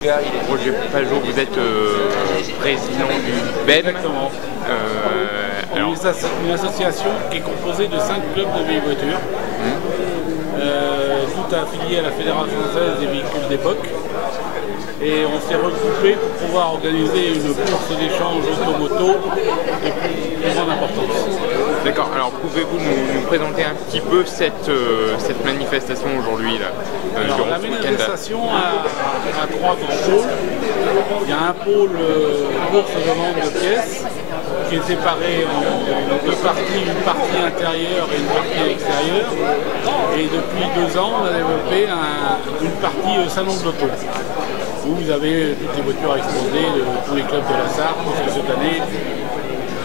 Roger Pajot, vous êtes président du BEM. Exactement. Alors, une association qui est composée de 5 clubs de vieilles voitures, tout affilié à la Fédération française des véhicules d'époque. Et on s'est regroupé pour pouvoir organiser une course d'échange automoto de plus grande importance. D'accord, alors pouvez-vous nous présenter un petit peu cette manifestation aujourd'hui là, la manifestation a 3 grands pôles. Il y a un pôle course de vente de pièces qui est séparé en 2 parties, une partie intérieure et une partie extérieure. Et depuis 2 ans, on a développé une partie salon de l'auto, où vous avez toutes les voitures exposées de tous les clubs de la Sarthe, puisque cette année,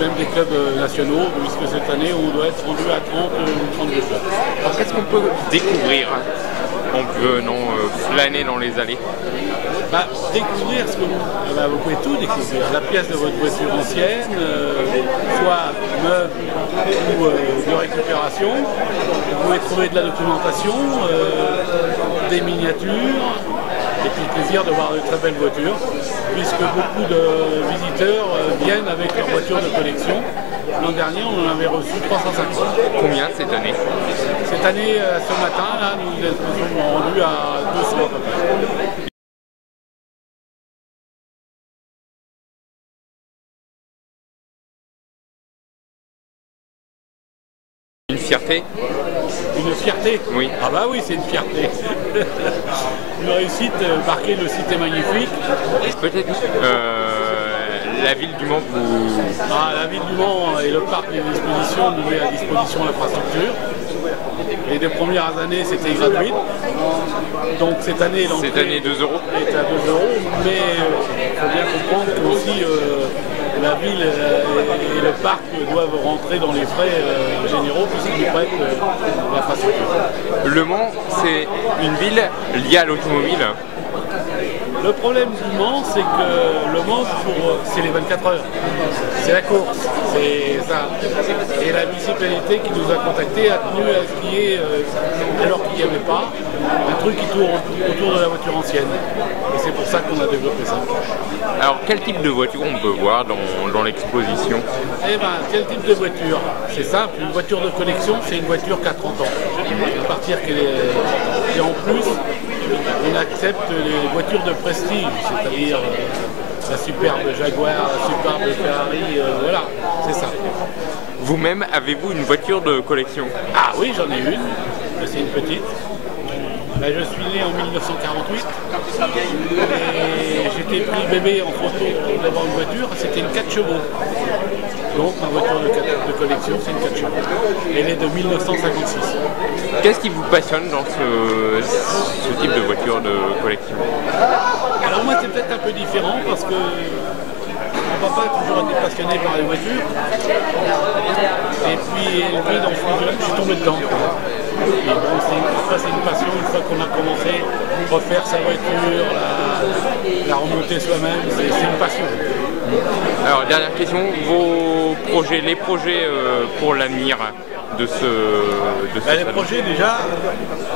même des clubs nationaux, puisque cette année on doit être rendu à 30 ou 32 clubs. Alors qu'est-ce qu'on peut découvrir en venant flâner dans les allées? Découvrir ce que vous pouvez tout découvrir. La pièce de votre voiture ancienne, soit neuve ou de récupération. Vous pouvez trouver de la documentation, des miniatures. Et puis le plaisir de voir de très belles voitures, puisque beaucoup de visiteurs viennent avec leurs voitures de collection. L'an dernier, on en avait reçu 350. Combien cette année? Cette année, ce matin, là, nous sommes rendus à 200 à peu près. Une fierté? Une fierté? Oui. Ah bah oui, c'est une fierté. Une réussite, marquer le site est magnifique. Peut-être la ville du Mans vous... La ville du Mans et le parc des dispositions nous met à disposition l'infrastructure. Les 2 premières années, c'était gratuit. Donc cette année, cette année 2 € est à 2 €, mais il faut bien comprendre que aussi la ville et le parc doivent rentrer dans les frais généraux puisqu'ils nous prêtent l'infrastructure. Le Mans, c'est une ville liée à l'automobile. Le problème du Mans, c'est que le Mans, c'est les 24 heures. C'est la course, c'est ça. Et la municipalité qui nous a contactés a tenu à ce qu'il y ait, alors qu'il n'y avait pas, un truc qui tourne autour de la voiture ancienne. Et c'est pour ça qu'on a développé ça. Alors, quel type de voiture on peut voir dans l'exposition? Eh bien, quel type de voiture? C'est simple, une voiture de collection, c'est une voiture qui a 30 ans. À partir qu'elle est... Et en plus, on accepte les voitures de prestige, c'est-à-dire la superbe Jaguar, la superbe Ferrari, voilà, c'est ça. Vous-même, avez-vous une voiture de collection? Ah oui, j'en ai une, mais c'est une petite. Là, je suis né en 1948 et j'étais pris bébé en photo devant une voiture, c'était une 4 chevaux. Donc ma voiture de collection, c'est une 4 chevaux. Elle est de 1956. Qu'est-ce qui vous passionne dans ce type de voiture de collection? Alors moi, c'est peut-être un peu différent parce que mon papa a toujours été passionné par les voitures. Et puis élevé dans ce milieu, je suis tombé dedans. Et bon, c'est une passion, une fois qu'on a commencé, refaire sa voiture, la remonter soi-même, c'est une passion. Alors, dernière question, les projets pour l'avenir de ce les projets, déjà,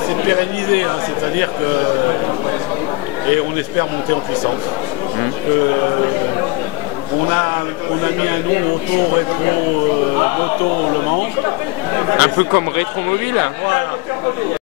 c'est de pérenniser, hein, c'est-à-dire que, et on espère monter en puissance. On a mis un nom Auto Rétro Moto Le Mans. Un peu comme Rétromobile? Voilà.